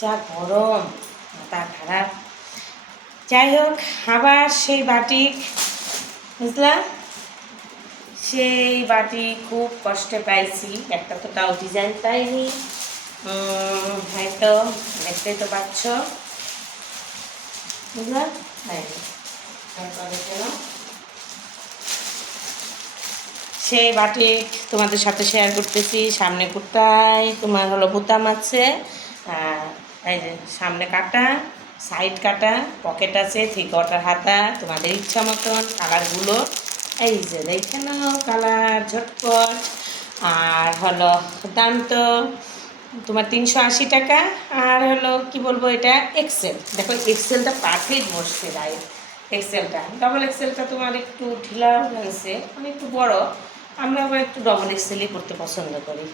যা গরম, মাথা খারাপ। যাই হোক, আবার সেই বাটিক, বুঝলা, সেই বাটি খুব কষ্টে পাইছি। একটা তো তাও ডিজাইন পাইনি, হয়তো দেখতেই তো পাচ্ছ, বুঝলা, পাইনি। তারপরে কেন সেই বাটি তোমাদের সাথে শেয়ার করতেছি। সামনে কুর্তায় তোমার হলো বোতাম আছে, এই যে সামনে কাটা, সাইড কাটা, পকেট আছে, 3/4 হাতা, তোমাদের ইচ্ছা মতন কালারগুলো এই যে দেখে নাও, কালার ঝটপট। আর হলো দাম তো তোমার 380 টাকা। আর হলো কি বলবো, এটা এক্সেল, দেখো এক্সেলটা পারফেক্ট বসছে গায়ে। এক্সেলটা, ডবল এক্সেলটা তোমার একটু ঢিলা লাগছে, মানে একটু বড়। আমরা আবার একটু ডবল এক্সেলই করতে পছন্দ করি।